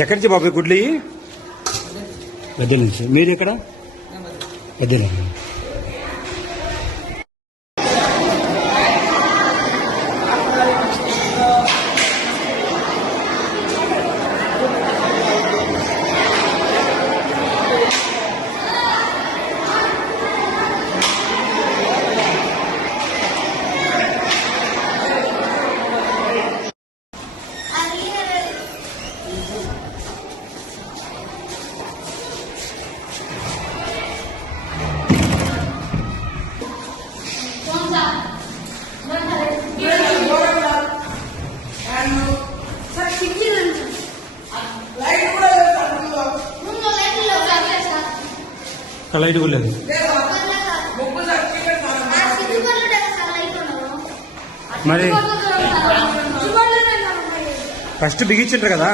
ఎక్కడి నుంచి బాబాయ్ గుడ్లు? పెద్దల నుంచి. మీరు ఎక్కడ? పెద్దల. లైట్ కూడా లేదు. మరి ఫస్ట్ బిగించారు కదా,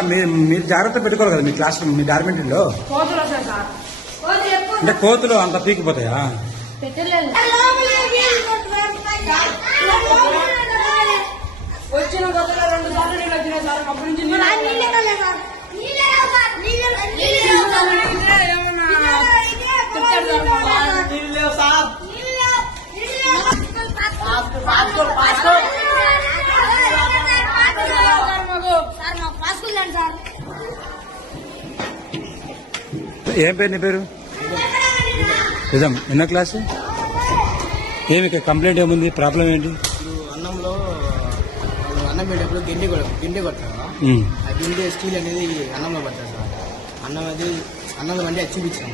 మీరు జాగ్రత్త పెట్టుకోవాలి కదా మీ క్లాస్ మీ డార్మెంటరీలో. అంటే కోతులు అంత పీకిపోతాయా? వచ్చిన కొత్తలో 2 సార్లు నీళ్ళు వచ్చినాయి సార్. అప్పటి నుంచి ఏం పేరు నీ పేరు? నిజం. ఎన్నో క్లాసు? ఏమి కంప్లైంట్ ఏముంది? ప్రాబ్లం ఏంటి? అన్నంలో అన్నం పెట్టేప్పుడు గిండి కొట్టారు. ఆ గిండి స్టీల్ అనేది అన్నంలో పట్టారు సార్. అన్నంలో వండి చూపించాం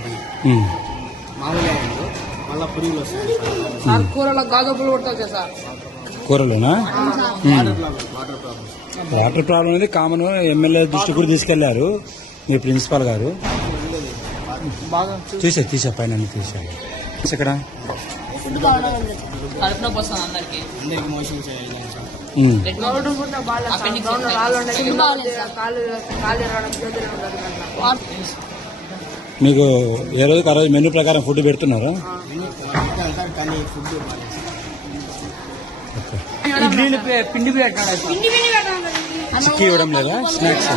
మామూలుగా మళ్ళీ పురుగులు వస్తాయి సార్. కూరలో గాజుపులు కొట్టవచ్చు సార్. కూరలోనా? వాటర్ ప్రాబ్లం అనేది కామన్. ఎమ్మెల్యే దృష్టి కూడా తీసుకెళ్లారు మీ ప్రిన్సిపాల్ గారు. తీసే పైన తీసారు. ఇక్కడ మీకు ఏ రోజుకి ఆ రోజు మెనూ ప్రకారం ఫుడ్ పెడుతున్నారా? ఇడ్లీలు పిండి చిక్కి ఇవ్వడం లేదా? స్నాక్స్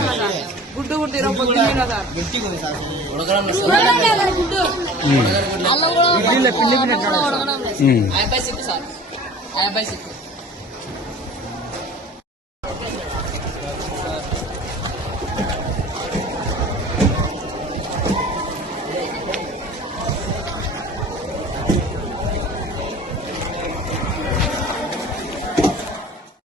గుడ్డు గుడ్డు పిండి